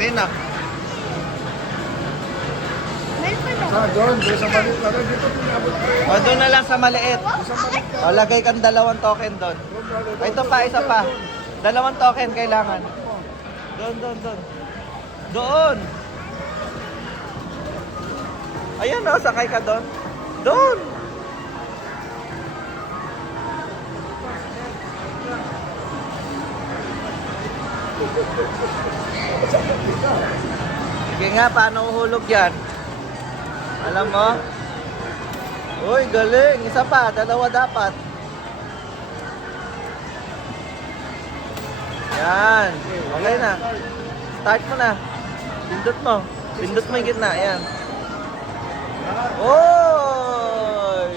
Hindi na. Meron pa Sa doon sa maliit na rin. Dito pinabot ko. O, doon na lang sa maliit. O, lagay kang 2 token doon. Ay, ito pa, isa pa. 2 token kailangan. Doon, doon, doon. Doon. Ayan o, sakay ka doon. Doon. Sige nga, paano uhulog yan? Alam mo? Uy, galing. Isa pa, 2 dapat. Yan. Okay na. Start mo na. Pindot mo. Pindot mo yung gitna. Yan. Oy!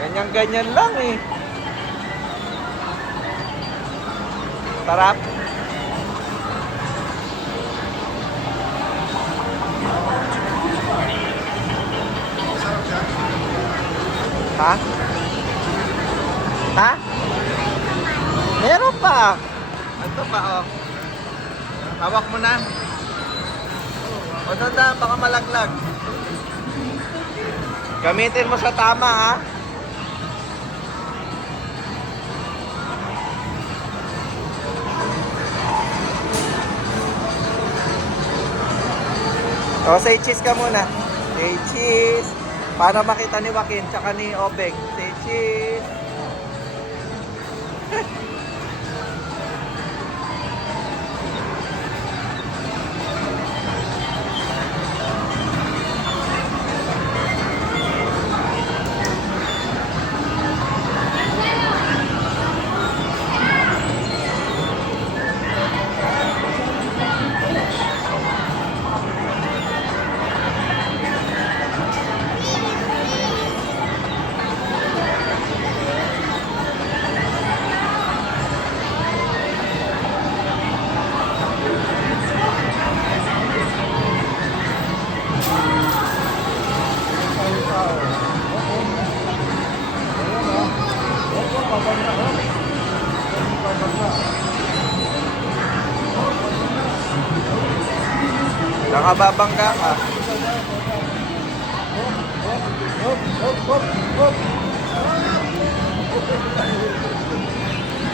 Ganyan-ganyan lang eh. Sarap. Ha? Ha? Meron pa. Ito pa oh. Hawak mo na. O tanda, baka malaglag. Gamitin mo sa tama ha. O, say cheese ka muna. Say cheese. Para makita ni Joaquin tsaka ni Obeng. Say cheese. Nakababangga ka.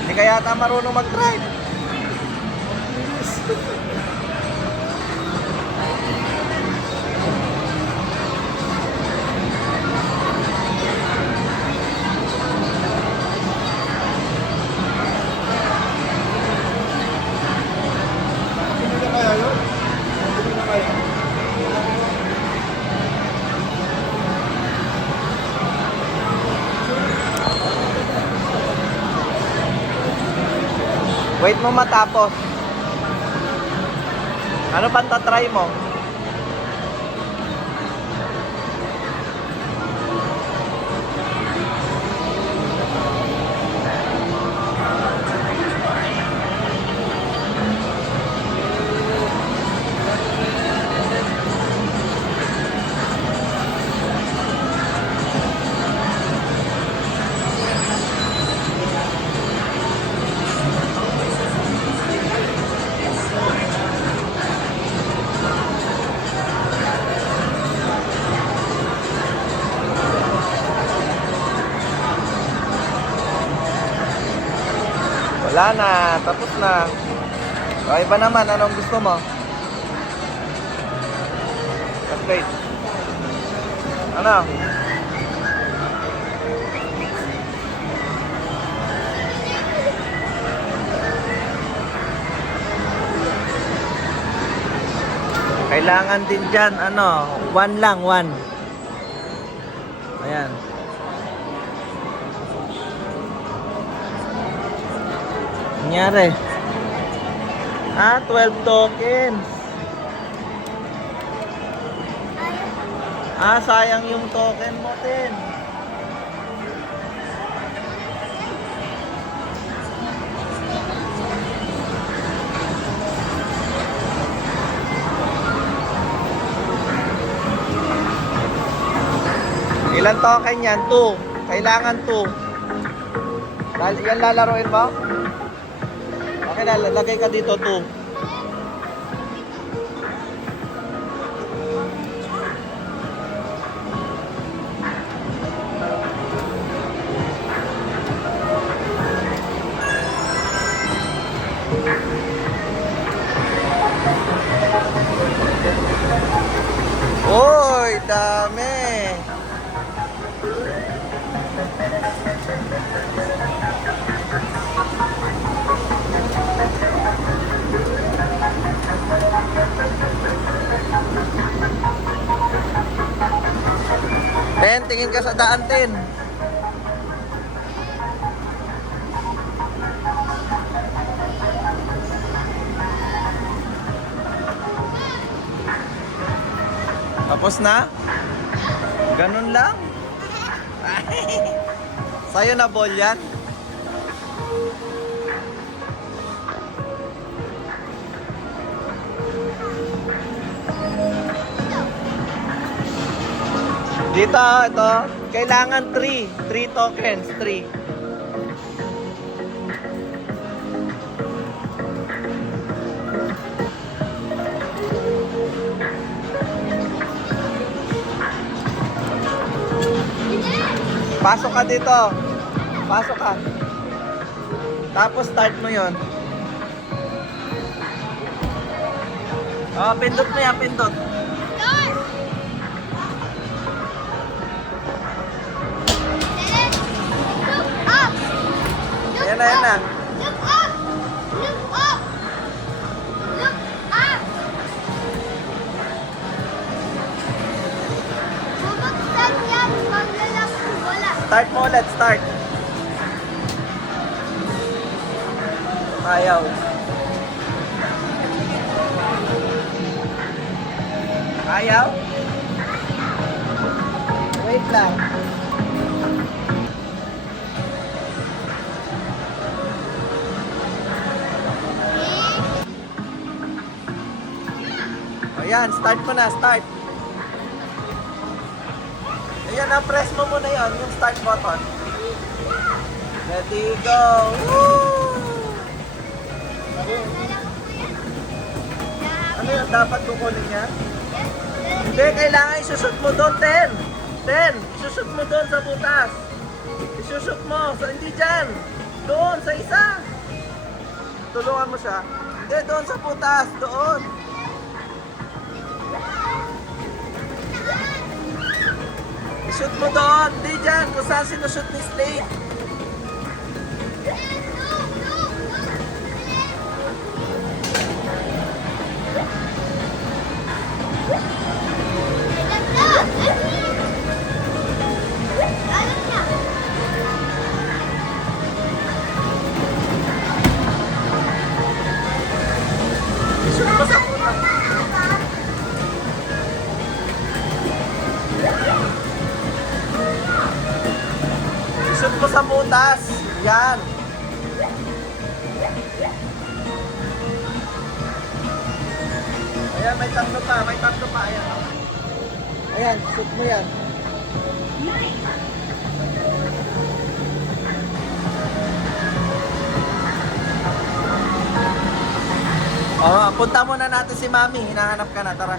Hindi ka yata marunong mag-drive. Hindi na kaya yun? Hindi na kaya. Wait mo matapos. Ano pang tatry mo? Wala na, tapos na. O, iba naman, anong gusto mo? Wait. Ano? Kailangan din dyan, ano, 1 lang, 1. Ayan. Nangyari. 12 tokens. Sayang yung token mo, Tin. Ilan token yan? 2. Kailangan 2. Yan lalaroin mo? Akin na, lagay ka dito 2. Uy, dami. Ten, tingin ka sa daan, Ten. Tapos na? Ganun lang? Sa'yo na ball yan? Dito, ito. Kailangan 3. 3 tokens. 3. Pasok ka dito. Pasok ka. Tapos start mo yon. Oh, pindot mo yan, pindot. Ayan na, ayan na. Look up! Look up! Look up! Bubuksan yan pag lalaki wala. Start mo ulit, start. Ayaw. Ayaw? Wait lang. Ayan, start mo na, start. Ayan, press mo muna yan, yung start button. Ready, go! Woo! Ano yung dapat kukunin niya? Hindi, kailangan isusot mo doon, Ten! Ten, isusot mo doon sa butas. Isusot mo, hindi dyan. Doon, sa isa. Tulungan mo siya. Hindi, doon sa butas, doon. Shoot mo doon, di dyan, kung saan sinushoot ni Slade. Shoot mo sa butas. Shoot mo sa butas. Yan. Ayan, may tatlo pa. May tatlo pa. Ayan. Ayan, shoot mo yan. Oh, punta muna natin si Mami. Hinahanap ka na. Tara.